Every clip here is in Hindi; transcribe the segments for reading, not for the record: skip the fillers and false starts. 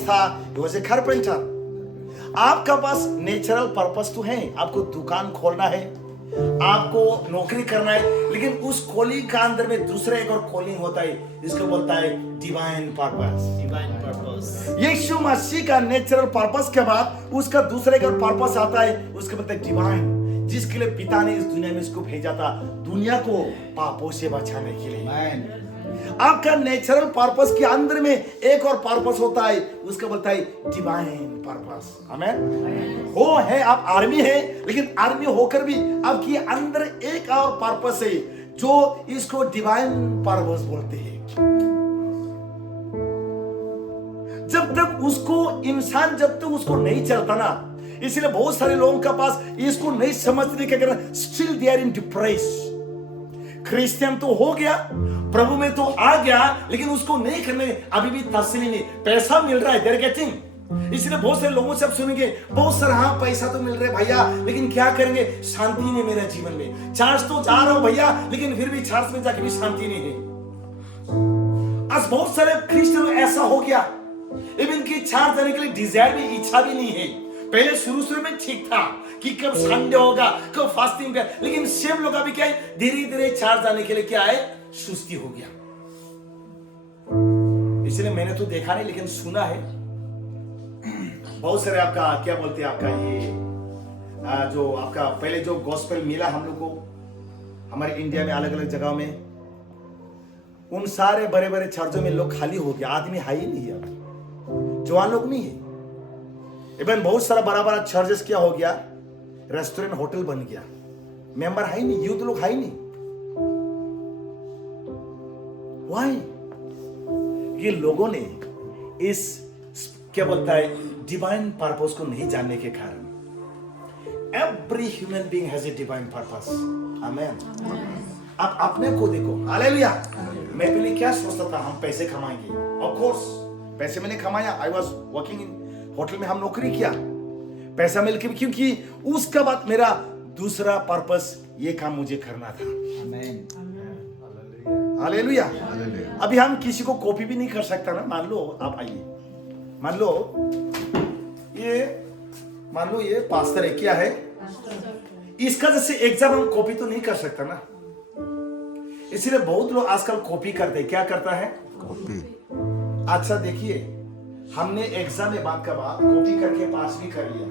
था, he was a carpenter. आपका पास नेचुरल पर्पस तो है, आपको दुकान खोलना है, आपको नौकरी करना है, लेकिन उस कॉलिंग का अंदर में दूसरा एक और कॉलिंग होता है, इसको बोलता है divine purpose. Divine purpose. Yeshu Masih का नेचुरल पर्पस के बाद उसका दूसरे का पर्पस आता है, उसके बोलते हैं डिवाइन, जिसके लिए पिता ने इस दुनिया में इसको भेजा था, दुनिया को पापों से बचाने के लिए। आपका नेचुरल पर्पस के अंदर में एक और पर्पस होता है, उसका बोलता है डिवाइन पर्पस। आमीन। वो है, आप आर्मी है, लेकिन आर्मी होकर भी आपके अंदर एक और पर्पस है, जो इसको डिवाइन पर्पस बोलते हैं। जब तक उसको इंसान जब तक उसको नहीं चलता ना, इसलिए बहुत सारे लोगों के पास इसको नहीं समझने के कारण still they are in depress. Christian तो हो गया, प्रभु में तो आ गया, लेकिन उसको नहीं करने अभी भी तसल्ली नहीं। पैसा मिल रहा है, देयर गेटिंग, इसलिए बहुत सारे लोगों से आप सुनेंगे, बहुत सारा हाँ पैसा तो मिल रहा है भैया, लेकिन क्या करेंगे, शांति नहीं मेरे जीवन में। चर्च तो जा रहा हूं भैया, लेकिन फिर भी चर्च में जाके भी शांति नहीं है। आज बहुत सारे क्रिश्चियन ऐसा हो गया, इवन की चर्च जाने के लिए डिजायर भी, इच्छा भी नहीं है। पहले शुरू में ठीक था कि कब संडे होगा, कब फास्टिंग का, लेकिन सेम लोग अभी क्या है, धीरे धीरे चर्च जाने के लिए क्या है, सुस्ती हो गया। इसलिए मैंने तो देखा नहीं, लेकिन सुना है बहुत सारे आपका क्या बोलते हैं, आपका ये जो आपका पहले जो गॉस्पेल मिला हम लोग को हमारे इंडिया में अलग अलग जगहों में, उन सारे बड़े बड़े चर्चों में लोग खाली हो गया, आदमी है ही नहीं है, जवान लोग नहीं है। इवन बहुत सारा बड़ा बड़ा चर्चेस क्या हो गया, रेस्टोरेंट होटल बन गया, मेंबर है ही नहीं, यूथ लोग है ही नहीं। Why? ये लोगों ने इस क्या बोलता है डिवाइन पर्पस को नहीं जानने के कारण। Every human being has a divine purpose. Amen. आप अपने को देखो, हालेलुया। मैं पहले क्या सोचता था, हम पैसे कमाएंगे, ऑफ कोर्स पैसे मैंने कमाया, I was working in hotel में, हम नौकरी किया, पैसा मिल के, क्योंकि उसका बाद मेरा दूसरा पर्पस ये काम मुझे करना था। आमेन। हालेलुया। अभी हम किसी को कॉपी भी नहीं कर सकता ना। मान लो आप आइए, मान लो ये पास्टर है, क्या है, इसका जैसे एग्जाम हम कॉपी तो नहीं कर सकता ना, इसलिए बहुत लोग आजकल कॉपी करते हैं। क्या करता है, कॉपी। अच्छा देखिए, हमने एग्जाम में बात का बात कॉपी करके पास भी कर लिया,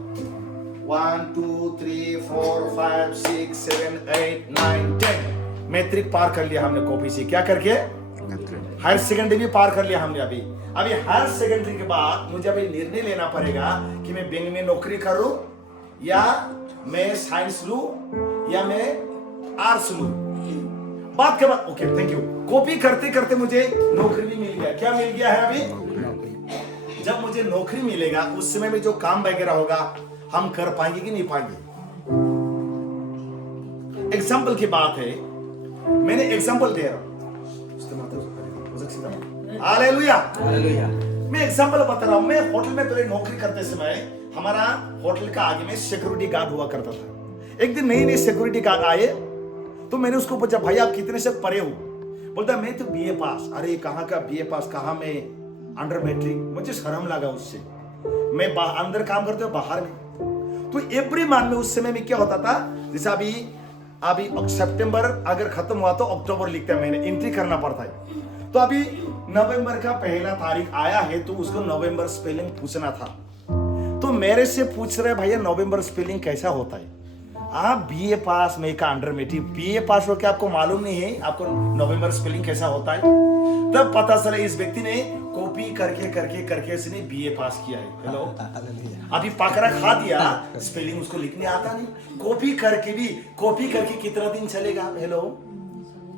1 2 3 4 5 6 7 8 9 10 मैट्रिक पार कर लिया हमने कॉपी से। क्या करके, हायर सेकेंडरी भी पार कर लिया हमने। अभी हायर सेकेंडरी के बाद मुझे अभी निर्णय लेना पड़ेगा कि मैं बैंक में नौकरी करूं, या मैं साइंस लूं, या मैं आर्ट्स लूं। बात के बाद ओके थैंक यू, कॉपी करते करते मुझे नौकरी भी मिल गया। क्या मिल गया है अभी, जब मुझे नौकरी मिलेगा उस समय में जो काम वगैरह होगा हम कर पाएंगे कि नहीं पाएंगे। एग्जाम्पल की बात है, मैंने एग्जाम्पल दे रहा हूं, हालेलुया। मैं एग्जाम्पल बता रहा हूं। मैं होटल में पहले नौकरी करते समय हमारा होटल का आगे में सिक्योरिटी गार्ड हुआ करता था। एक दिन नई सिक्योरिटी गार्ड आए, तो मैंने उसको पूछा, भाई आप कितने से पढ़े हो? बोलता मैं तो बीए पास। अरे कहाँ का बीए पास, कहाँ में अंडर मैट्रिक। मुझे शर्म लगा उससे, मैं अंदर काम करते हो बाहर में। तो एवरी मंथ में उस समय में क्या होता था, जैसे अभी सितंबर अगर खत्म हुआ तो अक्टूबर लिखते हैं, मैंने एंट्री करना पड़ता है। तो अभी नवंबर का पहला तारीख आया है, तो उसको नवंबर स्पेलिंग पूछना था। तो मेरे से पूछ रहे भैया नवंबर स्पेलिंग कैसा होता है? आप बीए पास, मैं का अंडर मैट्रिक, बीए पास हो क्या आपको मालूम नहीं है आपको नवंबर स्पेलिंग कैसा होता है? तब पता चला इस व्यक्ति ने कॉपी करके इसने बीए पास किया है। हेलो, अभी पकड़ा खा दिया, स्पेलिंग उसको लिखने आता नहीं। कॉपी करके कितना दिन चलेगा? हेलो,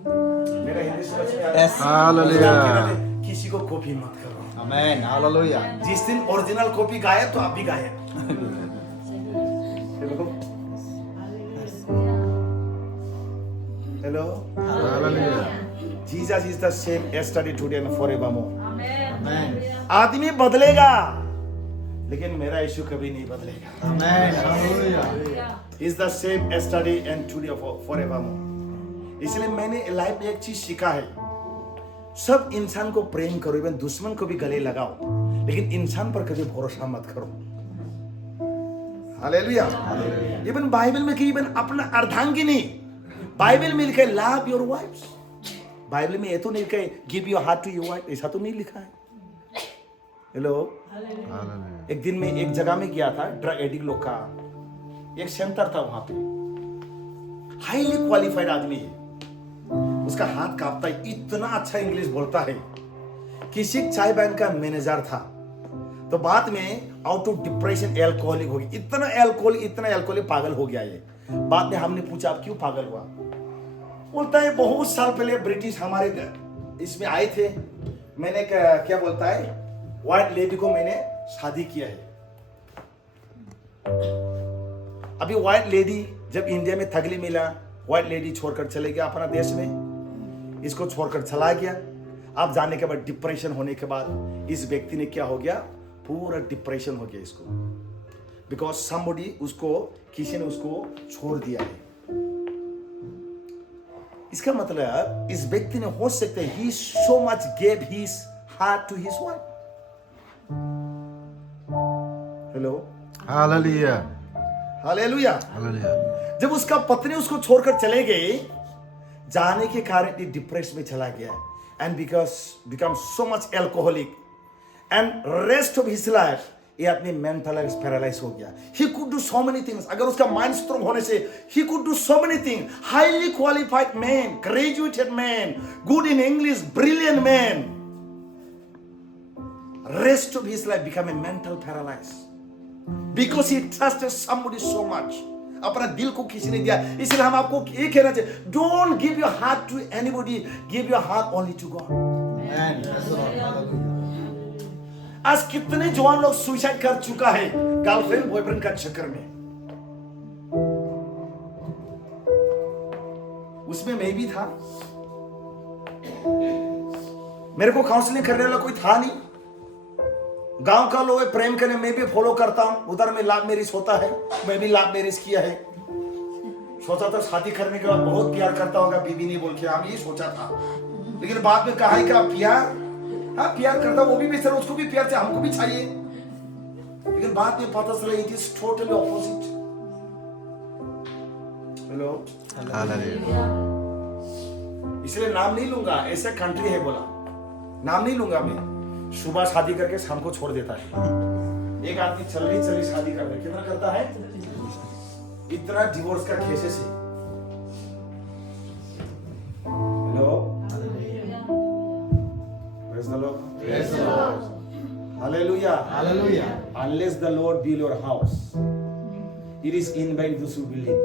मेरा हिंदी समझ में आ रहा है? किसी को कॉपी मत करो। आमेन। हालेलुया। जिस दिन ओरिजिनल कॉपी गायब तो आप भी गायब। Hello, Jesus is the same yesterday today and forevermore। Amen. आदमी बदलेगा, लेकिन मेरा यीशु कभी नहीं बदलेगा। Amen. Hallelujah. Is the same yesterday and today forevermore। इसलिए मैंने लाइफ में एक चीज सीखा है, सब इंसान को प्रेम करो, इवन दुश्मन को भी गले लगाओ। लेकिन इंसान पर कभी भरोसा मत करो। हालेलुया। इवन बाइबल में कि इवन अपना अर्धांगिनी, बाइबल में लिखा है लव योर वाइफ्स। बाइबल में ये तो नहीं लिखा है give your heart to your wife, ऐसा तो नहीं लिखा है। हेलो, एक दिन में एक जगह में गया था, ड्रग एडिक्ट लोग का एक सेंटर था, वहां पे हाईली क्वालिफाइड आदमी है, उसका हाथ कांपता है, इतना अच्छा इंग्लिश बोलता है। किसी चाय बैंक का मैनेजर था, तो बाद में आउट ऑफ डिप्रेशन एल्कोहलिक हो गया, इतना एल्कोहलिक पागल हो गया ये। बाद में हमने पूछा आप क्यों पागल हुआ? बोलता है बहुत साल पहले ब्रिटिश हमारे इसमें आए थे, मैंने क्या बोलता है व्हाइट लेडी को मैंने शादी किया है। अभी व्हाइट लेडी जब इंडिया में थगली मिला, व्हाइट लेडी छोड़कर चले गया अपना देश में, इसको छोड़कर चला गया। अब जाने के बाद डिप्रेशन होने के बाद इस व्यक्ति ने क्या हो गया, पूरा डिप्रेशन हो गया इसको, बिकॉज समबडी उसको, किसी ने उसको छोड़ दिया है। इसका मतलब इस व्यक्ति ने हो सकता है he so much gave his heart to his wife. Hello, hallelujah, hallelujah. Hallelujah. जब उसका पत्नी उसको छोड़कर चले गए, जाने के कारण ये डिप्रेस में चला गया and become so much alcoholic and rest of his life ये आदमी मेंटल पैरालाइज हो गया। He could do so many things, अगर उसका माइंड स्ट्रांग होने से he could do so many thing. Highly qualified man, graduated man, good in English, brilliant man, rest of his life become a mental paralyse because he trusted somebody so much. अपना दिल को किसी ने दिया। इसलिए हम आपको ये कहना चाहिए, don't give your heart to anybody, give your heart only to God. आज कितने जवान लोग सुसाइड कर चुका है गर्लफ्रेंड बॉयफ्रेंड का चक्कर में। उसमें मैं भी था, मेरे को काउंसलिंग करने वाला कोई था नहीं। गांव का लोग प्रेम करने में भी फॉलो करता हूं, उधर में लव मैरिज होता है, मैं भी लव मैरिज किया है। सोचा था शादी करने के बाद बहुत प्यार करता होगा बीवी ने बोल के, हम ये सोचा था, लेकिन बाद में कहा कि प्यार, हाँ प्यार करता, वो भी बेचारा, उसको भी प्यार चाहिए, हमको भी चाहिए, लेकिन बाद में पता चला it is totally opposite. Hello, hallelujah. इसलिए नाम नहीं लूंगा, ऐसा कंट्री है बोला, नाम नहीं लूंगा मैं। सुबह शादी करके शाम को छोड़ देता है। एक आदमी चली शादी करता है, कितना करता है, इतना डिवोर्स का केसेस है। Hello, praise the Lord, praise the Lord, hallelujah, hallelujah. Unless the Lord build your house, it is in vain those who build it.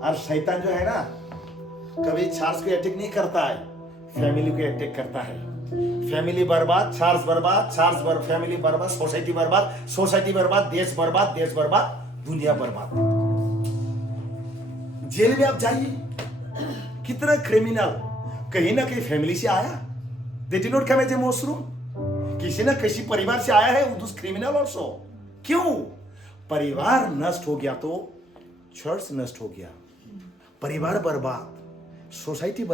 और शैतान जो है ना, कभी चार्ल्स को अटैक नहीं करता है, फैमिली को अटैक करता है। फैमिली बर्बाद, चार्ल्स बर्बाद, फैमिली बर्बाद, सोसाइटी बर्बाद, देश बर्बाद, दुनिया बर्बाद। जेल में आप जाइए, कितना क्रिमिनल कहीं ना कहीं फैमिली से आया, they did not come as a mushroom, किसी ना किसी परिवार से आया है, उस क्रिमिनल ऑल्सो। क्यों? परिवार नष्ट हो गया तो चर्च नष्ट हो गया, परिवार बर्बाद, सोसाइटी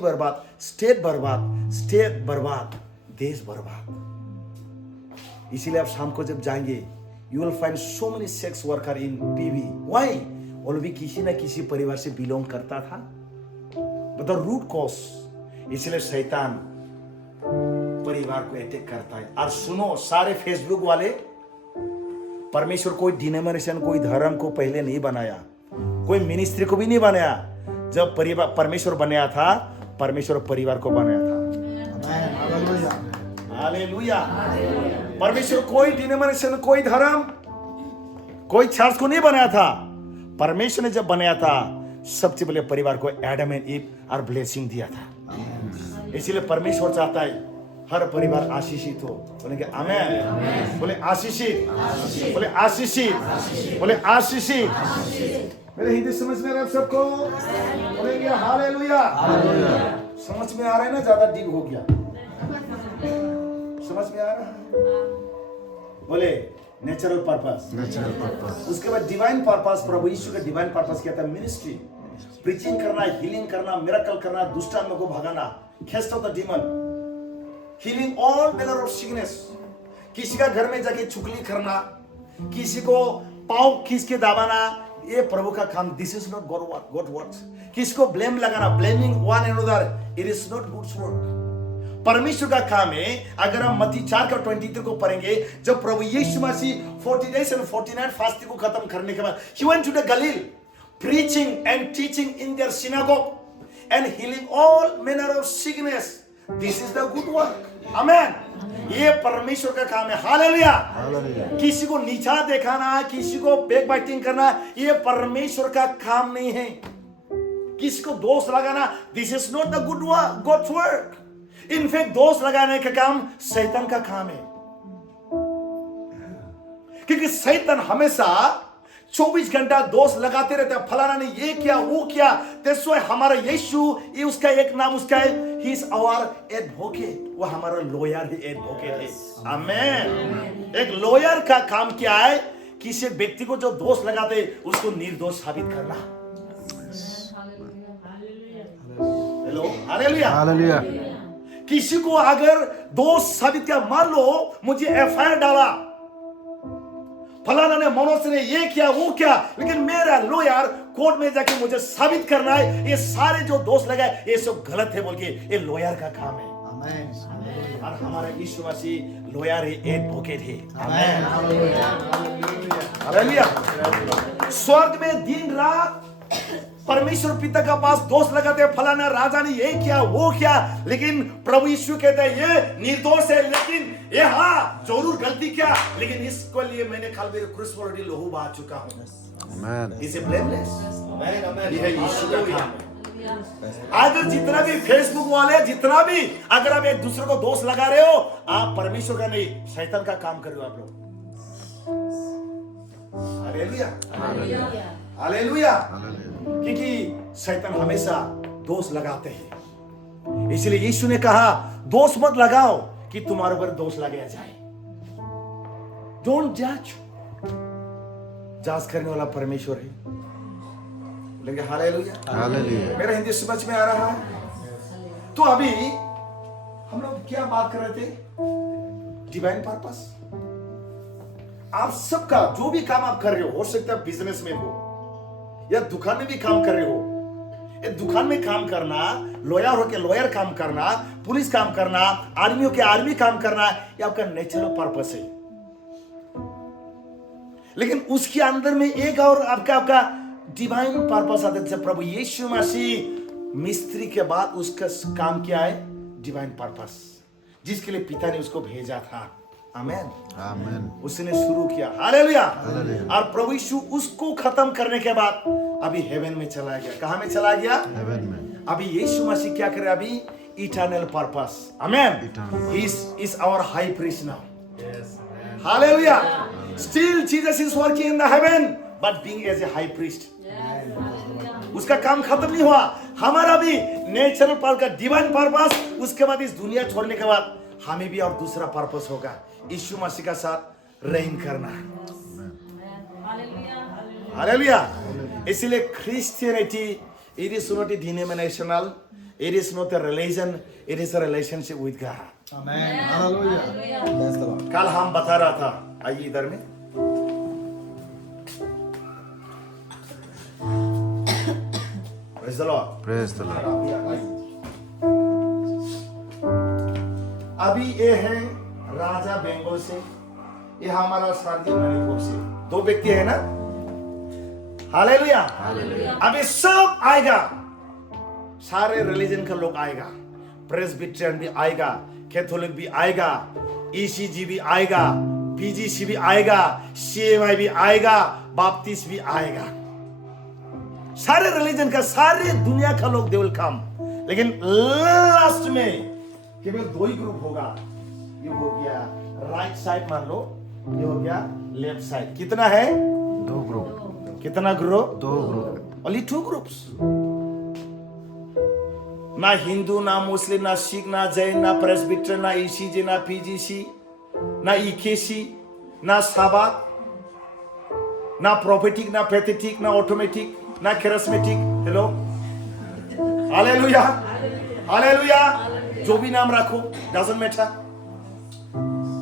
बर्बाद, स्टेट बर्बाद, देश बर्बाद। इसीलिए आप शाम को जब जाएंगे, you will find so many sex worker in TV. Why? वो भी किसी ना किसी परिवार से बिलोंग करता था, बट द रूट कॉज। इसलिए शैतान परिवार को अटैक करता है। और सुनो सारे फेसबुक वाले, परमेश्वर कोई डिनोमिनेशन, कोई धर्म को पहले नहीं बनाया, कोई मिनिस्ट्री को भी नहीं बनाया। जब परिवार परमेश्वर बनाया था, परमेश्वर परिवार को बनाया था। हालेलुया। परमेश्वर कोई डिनोमिनेशन, कोई धर्म, कोई चर्च को नहीं बनाया था। परमेश्वर ने जब बनाया था, सबसे पहले परिवार को एडम एंड ईव और ब्लेसिंग दिया था। इसलिए परमेश्वर चाहता है हर परिवार आशीषित हो। बोलेंगे आमेन, बोले आशीषित, बोले आशीषित, बोले आशीषित। मेरे हिंदी समझ में आ रहा है सबको? बोलेंगे हालेलुया। समझ में आ रहा है ना? ज्यादा डीप हो गया, समझ में आ रहा है? बोले नेचुरल पर्पस, उसके बाद डिवाइन पर्पस। प्रभु यीशु का डिवाइन पर्पस क्या था? मिनिस्ट्री, प्रीचिंग करना, हीलिंग करना, मिरेकल करना, दुष्ट आत्मा को भगाना, cast off the demon. Healing all manner of sickness. किसी का घर में जाके चुगली करना, किसी को पाँव खींच के दबाना, ये प्रभु का काम। This is not God works. किसी को ब्लेम लगाना, blaming one another, it is not good work. परमेश्वर का काम है। अगर हम मत्ती 4:23 को पढ़ेंगे, जब प्रभु यीशु मसीह 40 days and 40 nights फास्टिंग को खत्म करने के बाद he went to the Galilee preaching and teaching in their synagogue and healing all manner of sickness. This is the good work. Amen. ये परमेश्वर का काम है। हालेलुया। किसी को नीचा दिखाना, किसी को बैक बाइटिंग करना, ये परमेश्वर का काम नहीं है। किसी को दोष लगाना, this is not the good work, God's work. In fact दोष लगाने का काम शैतान का काम है, क्योंकि शैतान हमेशा 24 घंटा दोष लगाते रहते हैं। फलाना ने ये किया, वो किया। दैट्स व्हाई हमारा यीशु, ये उसका एक नाम उसका है, ही इज आवर एडवोकेट। वो हमारा लॉयर है, एडवोकेट है। आमेन। एक लॉयर का काम क्या है? किसी व्यक्ति को जो दोष लगाते उसको निर्दोष साबित करना। Hello, hallelujah, hallelujah. किसी को अगर दोष साबित किया, मान लो मुझे एफआईआर डाला, फलाना ने मनोज ने ये किया, वो किया, लेकिन मेरा लॉयर कोर्ट में जाके मुझे साबित करना है ये सारे जो दोष लगाए ये सब गलत है बोल के, ये लॉयर का काम है। आमीन। और हमारा यीशु मसीह लॉयर है, एडवोकेट है। आमीन। हालेलुया। स्वर्ग में दिन रात परमेश्वर पिता का पास दोष लगाते हैं, फलाना राजा ने ये किया, वो किया, लेकिन प्रभु यीशु कहते हैं ये निर्दोष है, लेकिन ये हाँ जरूर गलती किया, लेकिन इसके लिए मैंने मेरे क्रूस पर ऑलरेडी लहू बहा चुका हूं। आमेन। इसे ब्लेमलेस। आमेन, आमेन। ये है यीशु का काम। अगर जितना भी फेसबुक वाले, जितना भी अगर आप एक दूसरे को दोष लगा रहे हो, आप परमेश्वर का नहीं, शैतान का काम कर रहे हो आप लोग। Hallelujah, hallelujah. क्योंकि शैतान हमेशा दोष लगाते हैं, इसलिए यीशु ने कहा दोष मत लगाओ कि तुम्हारे ऊपर दोष लगाया जाए। डोंट जज। जांच करने वाला परमेश्वर है। बोलेंगे हालेलुया, हालेलुया। मेरा हिंदी समझ में आ रहा है? तो अभी हम लोग क्या बात कर रहे थे? Divine purpose. आप सबका जो भी काम आप कर रहे हो सकता है बिजनेस में हो या दुकान में भी काम कर रहे हो। ये दुकान में काम करना, लॉयर होके लॉयर काम करना, पुलिस काम करना, आर्मी होके आर्मी काम करना, ये आपका नेचुरल पर्पस है। लेकिन उसके अंदर में एक और आपका डिवाइन पर्पस आता है। जब प्रभु यीशु मसीह मिस्त्री के बाद उसका काम क्या है? डिवाइन पर्पस, जिसके लिए पिता ने उसको भेजा था। आमेन, आमेन। उसने शुरू किया। हालेलुया। और प्रभु यीशु उसको खत्म करने के बाद अभी हेवन में चला गया। कहां में चला गया? हेवन में। अभी यीशु मसीह क्या करे? अभी eternal purpose. Amen. He is our high priest now. Hallelujah. Still Jesus is working in the heaven but being as a high priest. उसका काम खत्म नहीं हुआ। हमारा भी नेचुरल पर्पस का डिवाइन पर्पस, उसके बाद इस दुनिया छोड़ने के बाद हमें भी और दूसरा पर्पस होगा, यीशु मसीह का साथ रेन करना। हालेलुया। इसलिए Christianity it is not a denominational, it is not a religion, it is a relationship with God. Amen, hallelujah. कल हम बता रहा था, आइए इधर में, praise the Lord, praise the Lord. अभी ये है राजा बेंगोल से, ये हमारा सारजी मणिपुर से, दो व्यक्ति है ना। हालेलुया। अभी सब आएगा, सारे रिलीजन का लोग आएगा, प्रेस्बिटेरियन भी आएगा, कैथोलिक भी आएगा, ईसीजी भी आएगा, पीजीसी भी आएगा, सीएमआई भी आएगा, बाप्टिस्ट भी आएगा। सारे रिलीजन का, सारे दुनिया का लोग दे विल कम। लेकिन लास्ट में केवल दो ही ग्रुप होगा। ये हो गया राइट साइड, मान लो ये हो गया लेफ्ट साइड। कितना है? दो ग्रुप। कितना ग्रुप? दो ग्रुप। Only two groups. ना हिंदू, ना मुस्लिम, ना सिख, ना जैन, ना प्रेस्बिटेरियन, ना ईसीजी, ना पीजीसी, ना ईकेसी, ना साबात, ना प्रोफेटिक, ना पैथेटिक, ना ऑटोमेटिक, ना कैरिस्मेटिक। Hello, hallelujah, hallelujah. जो भी नाम रखो, doesn't matter.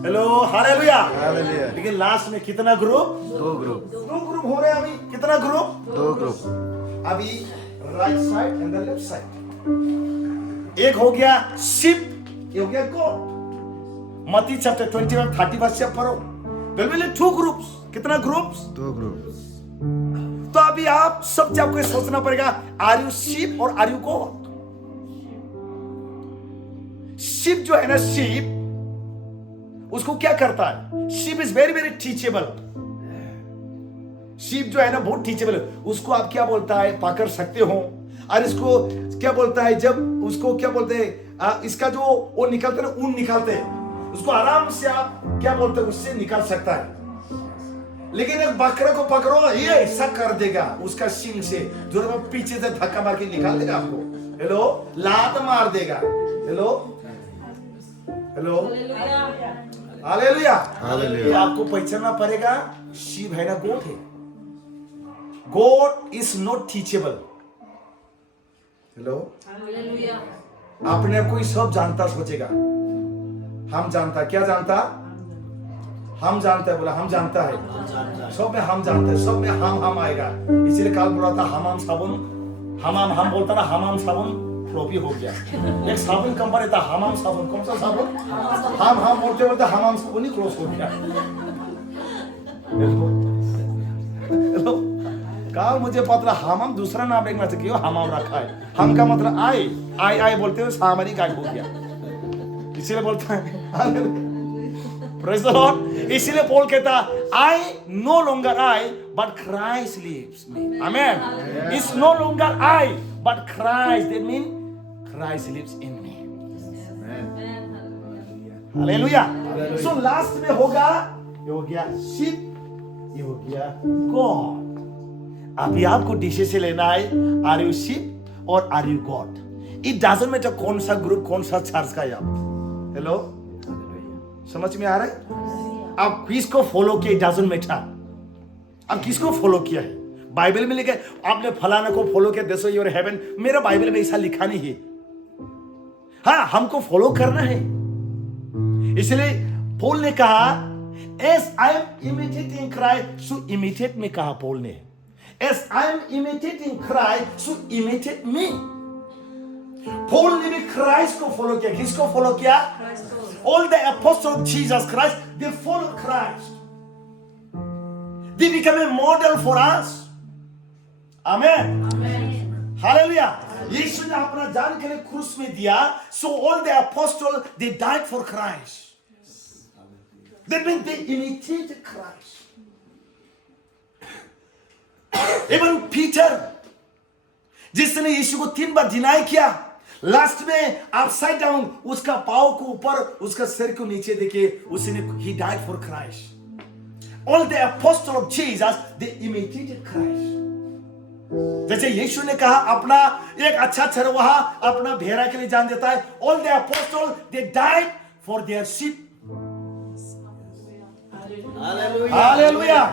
Hello, hallelujah. Hallelujah. लेकिन लास्ट में कितना ग्रुप? 2 ग्रुप। 2 ग्रुप हो रहे हैं अभी। कितना ग्रुप? 2 ग्रुप। अभी right side and the left side. एक हो गया शिप, एक हो गया गॉड। मत्ती चैप्टर 21 30 वर्ष से पढ़ो। बिल्कुल 2 ग्रुप्स। कितना ग्रुप्स? 2 ग्रुप। तो अभी आप सब आपको सोचना पड़ेगा, आर यू शिप और आर यू गॉड? शिप जो है ना, शिप उसको क्या करता है? Ship is very very teachable. Ship जो है ना बहुत टीचेबल है। उसको आप क्या बोलता है पकड़ सकते हो। और इसको क्या बोलता है, जब उसको क्या बोलते हैं, इसका जो वो निकलते हैं, ऊन निकालते हैं, उसको आराम से आप क्या बोलते हैं उससे निकाल सकता है। लेकिन एक बकरा को पकड़ो, ये ऐसा कर देगा उसका सींग से, जो पीछे से धक्का मार के निकाल देगा आपको। हेलो, लात मार देगा। Hello hello, hallelujah. हालेलुया। तो आपको पहचानना पड़ेगा, शिव है ना गोट है। गोट इज नॉट टीचेबल। हेलो, अपने को ही सब जानता सोचेगा। हम जानता, क्या जानता? हम जानता है, बोला हम जानता है। सब में हम जानते हैं, सब में हम आएगा। इसीलिए कल बोला था हमाम साबुन, हम बोलता ना हमाम साबुन फ्लॉपी हो गया। एक साबुन कंपनी था हमाम साबुन। कौन सा साबुन? हम बोलते बोलते हमाम साबुन ही क्लोज हो गया। हेलो, कल मुझे पता हमाम दूसरा नाम देखना चाहिए, हमाम रखा है। हम का मतलब आई बोलते हुए सामरी गायब हो गया। इसीलिए बोलता है प्रेज़ द लॉर्ड। इसीलिए पौल कहता, I no longer I but Christ lives me. Amen. It's no longer I but Christ, that mean Christ lives in me. Hallelujah. So last में होगा, ये हो गया शिप, ये हो गया गॉड। अभी आपको डिसीजन लेना है, आर यू शिप और are you God? It doesn't matter कौन सा ग्रुप, कौन सा चर्च का है आप। हेलो, समझ में आ रहा है? आप किसको फॉलो किया, डजंट मैटर। आप किसको फॉलो किया है? बाइबल में लिखा है आपने फलाना को फॉलो किया, दैट्स योर हेवन। मेरा बाइबल में ऐसा लिखा नहीं है। हाँ, हमको फॉलो करना है। इसलिए पौल ने कहा, as I am imitating Christ, so imitate me कहा पौल ने। As I am imitating Christ, so imitate me. Paul ने भी क्राइस्ट को फॉलो किया। किसको फॉलो किया? All the apostles of Jesus Christ, they follow Christ. They become a model for us. Amen. Hallelujah. यीशु ने अपना जान के लिए क्रूस में दिया. So all the apostles, they died for Christ. That means they imitated Christ. Even Peter, जिसने यीशु को 3 बार डिनाई किया, लास्ट में अपसाइड डाउन, उसका पाँव को ऊपर, उसका सिर को नीचे देके उसने he died for Christ. All the apostles of Jesus, they imitated Christ. जैसे यीशु ने कहा अपना एक अच्छा चरवाहा अपना भेड़ा के लिए जान देता है। All the apostles, they died for their sheep. Hallelujah.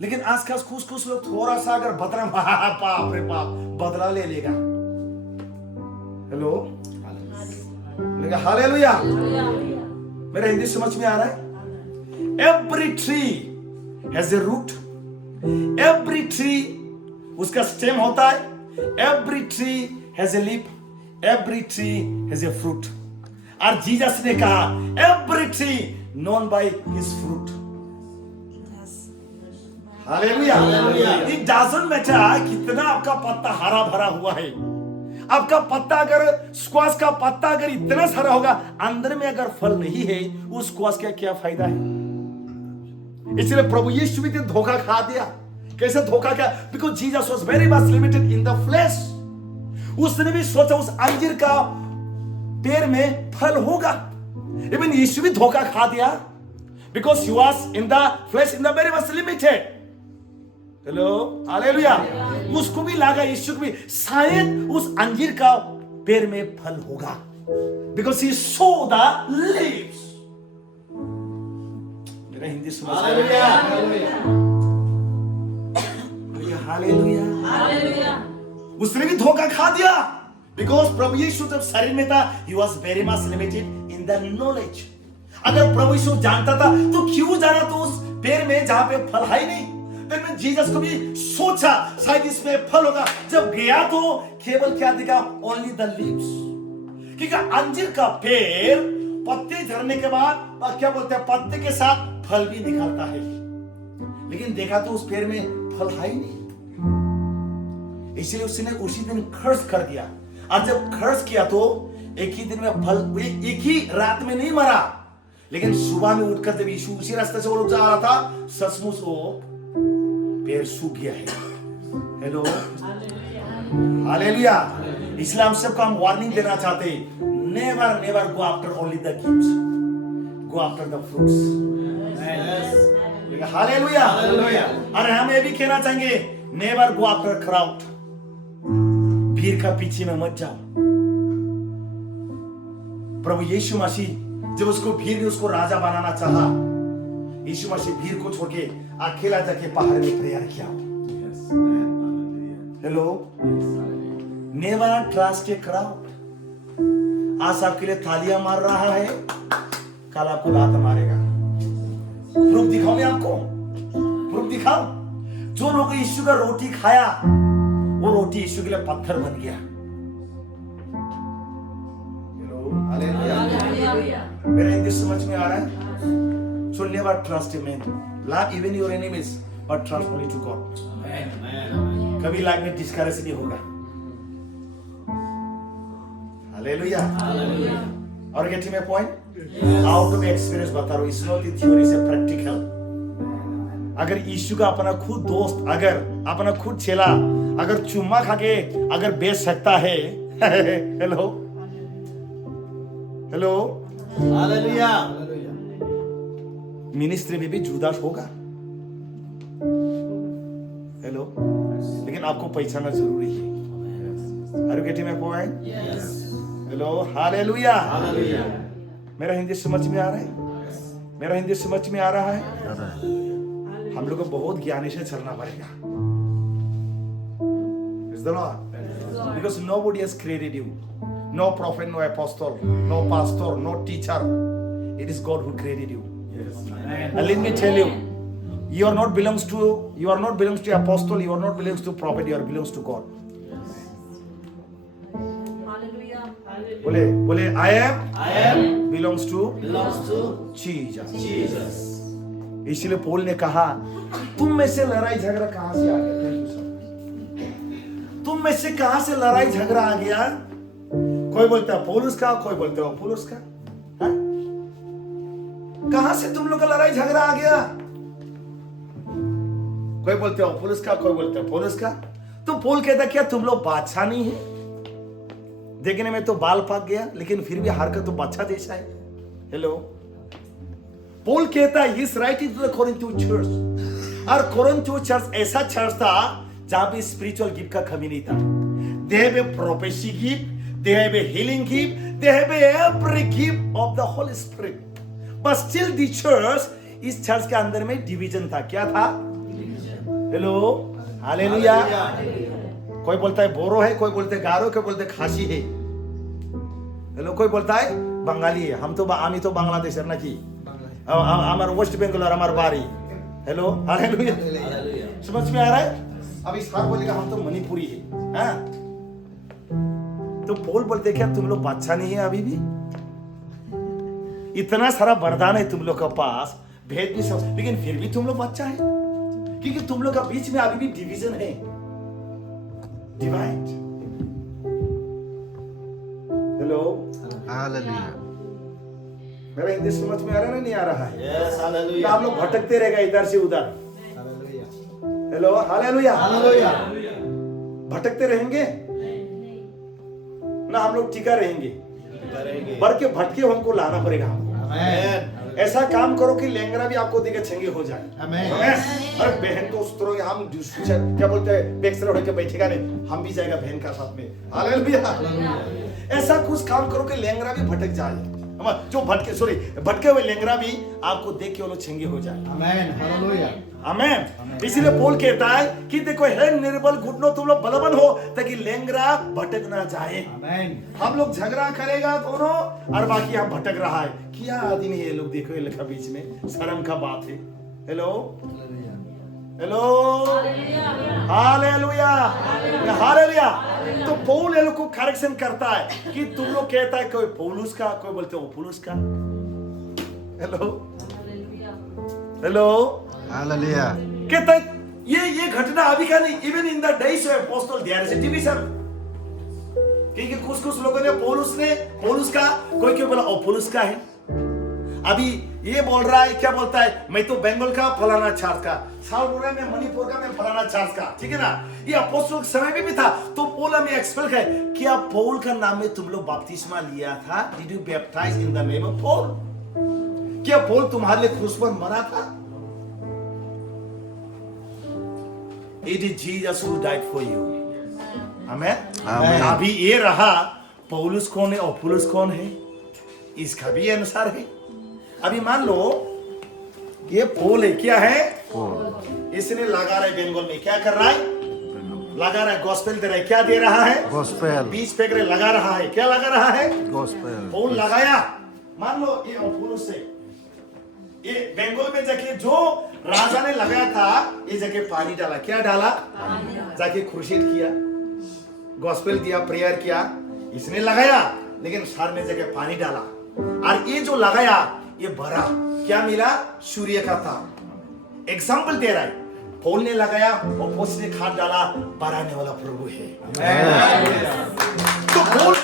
लेकिन आजकल कुछ लोग थोड़ा सा अगर बदला, बाप रे बाप, बदला ले लेगा। Hello, hallelujah. मेरा हिंदी समझ में आ रहा है? Every tree has a root, every tree उसका स्टेम होता है, every tree has a leaf, every tree has a fruit. और जीसस ने कहा every tree known by his fruit. Hallelujah. It doesn't matter कितना आपका पत्ता हरा भरा हुआ है। आपका पत्ता अगर स्क्वाश का पत्ता अगर इतना सारा होगा, अंदर में अगर फल नहीं है, उस स्क्वाश का क्या फायदा है? इसलिए प्रभु यीशु भी धोखा खा दिया। कैसे धोखा किया? Because Jesus was very much limited in the flesh. उसने भी सोचा उस अंजीर का पेड़ में फल होगा। इवन यीशु भी धोखा खा दिया, because he was in the flesh, in the very much limited. Hello, hallelujah. उसको भी लगा, यीशु को भी शायद उस अंजीर का पेड़ में फल होगा, because he so the leaves. मेरा हिंदी समझ। Hallelujah, hallelujah, hallelujah. उसने भी धोखा खा दिया, बिकॉज प्रभु यीशु जब शरीर में था, he was very much limited in the knowledge. अगर प्रभु यीशु जानता था तो क्यों जाना तो उस पेड़ में जहां पे फल है ही नहीं. फिर मैं जीसस को भी सोचा शायद इसमें फल होगा. जब गया तो केवल क्या दिखा? Only the leaves. क्योंकि अंजीर का पेड़ पत्ते झड़ने के बाद क्या बोलते हैं, पत्ते के साथ फल भी निकलता है. लेकिन देखा तो उस पेड़ में फल है ही नहीं. इसलिए उसने उसी दिन खर्च कर दिया. और जब खर्च किया तो एक ही दिन में फल, एक ही रात में नहीं मरा. लेकिन सुबह में उठकर जब यीशु उसी रास्ते से वो लोग जा रहा था, सचमुच वो पेड़ सूख गया है. Hello, hallelujah. इसलिए हम सबको हम वार्निंग देना चाहते हैं, never never go after only the gifts, go after the fruits. Hallelujah. अरे हम ये भी कहना चाहेंगे, नेवर गो आफ्टर क्राउड, भीड़ का पीछे में मत जाओ. प्रभु यीशु मसीह जब उसको भीड़ ने उसको राजा बनाना चाहा, यीशु मसीह भीड़ को छोड़ के अकेला जाके पहाड़ में प्रेयर किया. Hello, never trust a crowd. आज आपके लिए तालियां मार रहा है, कल आपको लात मारेगा. प्रूफ दिखाओ मैं आपको, प्रूफ दिखाओ. जो लोग यीशु का रोटी खाया, वो रोटी यीशु के लिए पत्थर बन गया. मेरा हिंदी समझ में आ रहा है? So never trust a man. Love even your enemies, but trust only to God. कभी लाइफ में डिस्करेज नहीं होगा. हालेलुया. और getting my point? Out of experience बता रहा हूं, इट्स नॉट द थ्योरी, से प्रैक्टिकल. अगर यीशु का अपना खुद दोस्त, अगर अपना खुद चेला अगर चुम्मा खा के अगर बेच सकता है, हेलो हेलो, हालेलुया. मिनिस्ट्री में भी जुदास होगा. हेलो, लेकिन आपको पहचानना जरूरी है. Are you getting my point? Hello, hallelujah. मेरा हिंदी समझ में आ रहा है? मेरा हिंदी समझ में आ रहा है? हम लोग को बहुत ज्ञानी से चलना पड़ेगा. Is the Lord? Because nobody has created you. No prophet, no apostle, no pastor, no teacher. It is God who created you. And let me tell you, you are not belongs to apostle, you are not belongs to prophet, you are belongs to God. बोले I am belongs to Jesus. इसलिए पौल ने कहा, तुम में से लड़ाई झगड़ा कहां से आ गया? Thank you sir. तुम में से कहां से लड़ाई झगड़ा आ गया? कोई बोलता है पौलुस का, कोई बोलते हो अपोलोस का. कहां से तुम लोग का लड़ाई झगड़ा आ गया? कोई बोलते हो अपोलोस का, कोई बोलते हो पौलुस का. तो पौल कहता क्या तुम लोग बादशाह नहीं है? देखने में तो बाल पाक गया, लेकिन फिर भी हरकत तो बादशाह जैसा है. हेलो, पौल कहता है is writing to the Corinthian church. और कोरिन्थियन चर्च ऐसा चर्च था जहां पे स्पिरिचुअल गिफ्ट का कमी नहीं था. They have a prophecy gift, they have a healing gift, they have every gift of the Holy Spirit. But still the church, इस चर्च के अंदर में डिवीजन था. क्या था? Hello, hallelujah. कोई बोलता है बोरो है, कोई बोलते हैं गारो, कोई बोलते हैं खासी है. हेलो, कोई बोलता है बंगाली है. हम तो आमी तो बांग्लादेश है ना की, हमारा वेस्ट बंगाल और हमारा बारी. Hello, hallelujah. समझ में आ रहा है? अब इस बार बोलेगा हम तो मणिपुरी है. हाँ, तो पौल बोलते क्या तुम लोग बादशाह नहीं है अभी भी? इतना सारा वरदान है तुम लोग के पास, भेद भी सब, लेकिन फिर भी तुम लोग बादशाह है, क्योंकि तुम लोग का बीच में अभी भी डिवीजन है, डिवाइड. Hello, hallelujah. मेरा हिंदी समझ में आ रहा है ना? नहीं आ रहा है? Yes, hallelujah. आप लोग भटकते रहेगा इधर से उधर. हालेलुया. Hello, hallelujah. हालेलुया. भटकते रहेंगे ना, हम लोग टिका रहेंगे. करेंगे. बढ़ के भटके हमको लाना पड़ेगा. आमेन. ऐसा काम करो कि लेंगरा भी आपको देखे छंगे हो जाए. आमेन. अरे बहन तो उस तरह हम क्या बोलते हैं बेक्सर उड़ के बैठेगा नहीं, हम भी जाएगा बहन का साथ में. हालेलुया. ऐसा कुछ काम करो कि लेंगरा भी भटक जाए. जो भटके हुए लेंगरा भी आपको देख के वो लोग चंगे हो जाए। Amen. Hallelujah. आमेन। इसीलिए पौल कहता है कि देखो हे निर्बल घुटनों तुम लोग बलवान हो ताकि लेंगरा भटक ना जाए। Amen. हम लोग झगड़ा करेगा दोनों और बाकी हम भटक रहा है, क्या आदमी है ये लोग, देखो ये लिखा बीच में, शर्म का बात है। Hello Hallelujah. Hello hallelujah hallelujah. तो पौल ये लोग को करेक्शन करता है कि तुम लोग कहता है कोई पौलुस का, कोई बोलते हो पुलुस का। Hello hello Hallelujah. कहता है ये घटना अभी का नहीं, even in the days of apostle there is a division. क्योंकि कुछ लोगों ने पौलुस का, कोई क्यों बोला पुलुस का है। अभी ये बोल रहा है, क्या बोलता है, मैं तो बंगाल का फलाना चार्ज का, साल बोल रहा है मैं मणिपुर का, मैं फलाना चार्ज का, ठीक है ना। ये अपोस्टल के समय में भी था। तो पौल में एक्सपेल है, क्या पौल का नाम में तुम लोग बपतिस्मा लिया था? Did you baptize in the name of Paul? क्या पौल तुम्हारे लिए क्रूस पर मरा था? It is Jesus who died for you. आमेन। आमेन। अभी ये रहा पौलुस कौन है और पुलुस कौन है, इसका भी अनुसार है। अभी मान लो ये पौल है, क्या है, इसने लगा रहा है बंगाल में, क्या कर रहा है, लगा रहा है गॉस्पेल दे रहा है, क्या दे रहा है, Gospel. बीच फेंक रहे, लगा रहा है, क्या लगा रहा है, Gospel. पौल लगाया। मान लो ये पुलुस से ये बंगाल में जाके जो राजा ने लगाया था, ये जाके पानी डाला, क्या डाला, जाके क्रूसेड किया, गॉस्पेल दिया, प्रेयर किया, इसने लगाया, लेकिन सर में जाके पानी डाला, और ये जो लगाया ये भरा, क्या मिला, सूर्य का था। एग्जाम्पल दे रहा है, पौल ने लगाया और उसने खाद डाला, बढ़ाने वाला प्रभु है। तो पौल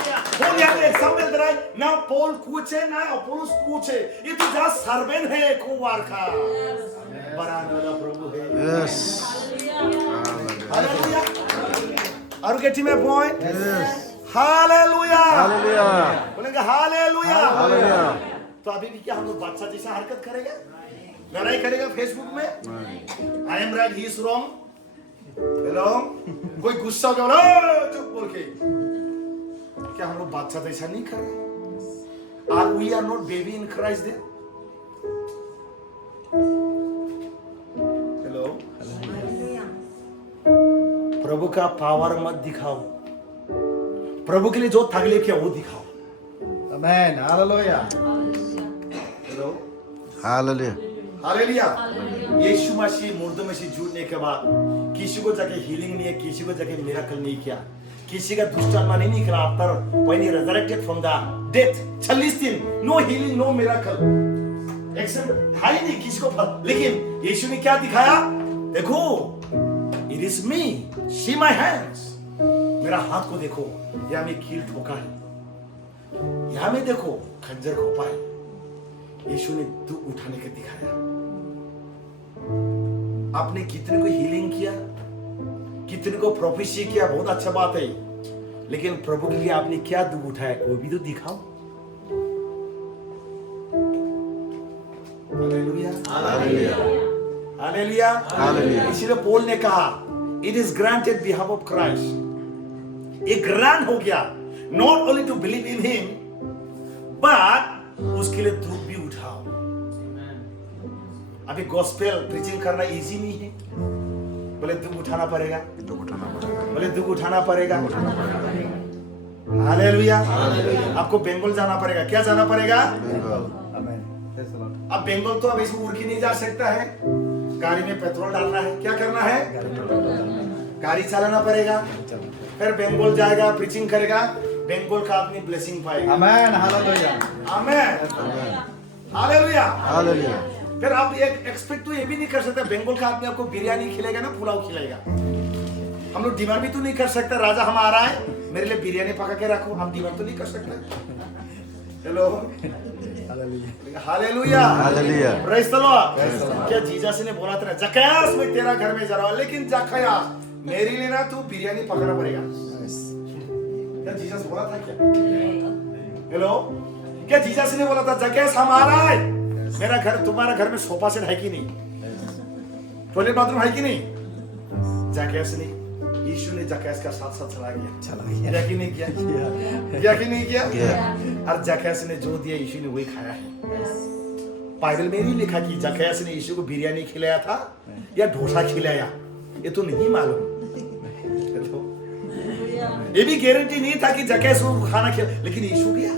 यहाँ पे एग्जाम्पल दे रहा है ना, पौल कुछ है ना अपोलोस कुछ है, ये तो जहाँ सर्वेंट है कुंवार का, बढ़ाने वाला प्रभु है। Yes. Hallelujah. Are you getting my point? Yes. Hallelujah. Hallelujah. बोलेंगे हालेलुया। Hallelujah. तो अभी भी क्या हम लोग बादशाह जैसा हरकत करेगा, लड़ाई करेगा फेसबुक में, I am right he is wrong. Hello, कोई गुस्सा हो गया बोलो चुप बोल के, क्या हम लोग बादशाह जैसा नहीं कर रहे? Are we are not baby in Christ then? Hello, प्रभु का पावर मत दिखाओ, प्रभु के लिए जो तकलीफ किया वो दिखाओ। Amen. Hallelujah. Hello Hallelujah. Hallelujah. Yeshu Masih मुर्दों में से जुड़ने के बाद किसी को जाके हीलिंग नहीं है, किसी को जाके मिरेकल नहीं किया, किसी का दुष्ट आत्मा नहीं निकला after when he resurrected from the death. 40 दिन no healing no miracle, except high नहीं किसी को फल। लेकिन यीशु ने क्या दिखाया, देखो it is me, see my hands, मेरा हाथ को देखो, यहां में कील ठोका है, यहां में देखो खंजर खोपा है। यीशु ने दुख उठाने का दिखाया। आपने कितने को हीलिंग किया, कितने को प्रोफेसी किया, बहुत अच्छा बात है, लेकिन प्रभु के लिए आपने क्या दुख उठाया वो भी तो दिखाओ। Hallelujah hallelujah hallelujah. इसीलिए पौल ने कहा it is granted behalf of Christ, ये ग्रांट हो गया, not only to believe in him but उसके लिए दुख भी उठाओ। अभी गॉस्पेल प्रीचिंग करना इजी नहीं है, बोले दुख उठाना पड़ेगा, बोले दुख उठाना पड़ेगा। हालेलुया। आपको बंगाल जाना पड़ेगा, क्या जाना पड़ेगा, Amen. Praise the Lord. अब बंगाल तो अब इसमें उड़ के नहीं जा सकता है, गाड़ी में पेट्रोल डालना है, क्या करना है, गाड़ी चलाना पड़ेगा, फिर बंगाल जाएगा, प्रीचिंग करेगा, बंगाल का आदमी ब्लेसिंग पाएगा। Amen. Hallelujah. Amen hallelujah. Hallelujah. फिर आप एक एक्सपेक्ट तो ये भी नहीं कर सकते बंगाल का आदमी आपको बिरयानी खिलाएगा ना पुलाव खिलाएगा। हम लोग डिमांड भी तो नहीं कर सकते, राजा हम आ रहा है मेरे लिए बिरयानी पका के रखो, हम डिमांड तो नहीं कर सकते। Hello hallelujah Hallelujah. Praise the Lord. क्या जीसस ने बोला था जकयास मैं तेरा घर में जा रहा हूं, लेकिन जकयास मेरे लिए ना तू बिरयानी पकाना पड़ेगा। क्या जीसस बोला था क्या? हेलो, क्या जीसस ने बोला था जकयास हम आ रहा है, मेरा घर, तुम्हारा घर में सोफा सेट है कि नहीं, टॉयलेट बाथरूम है कि नहीं? जकयास ने यीशु ने जकैस का साथ साथ चला गया। चला गया। क्या कि नहीं किया? क्या कि नहीं किया? और जकैस ने जो दिया यीशु ने वही खाया है। बाइबल में नहीं लिखा कि जकैस ने यीशु को बिरयानी खिलाया था या डोसा खिलाया, ये तो नहीं मालूम। ये भी गारंटी नहीं था कि जकैस को खाना खिला, लेकिन यीशु गया।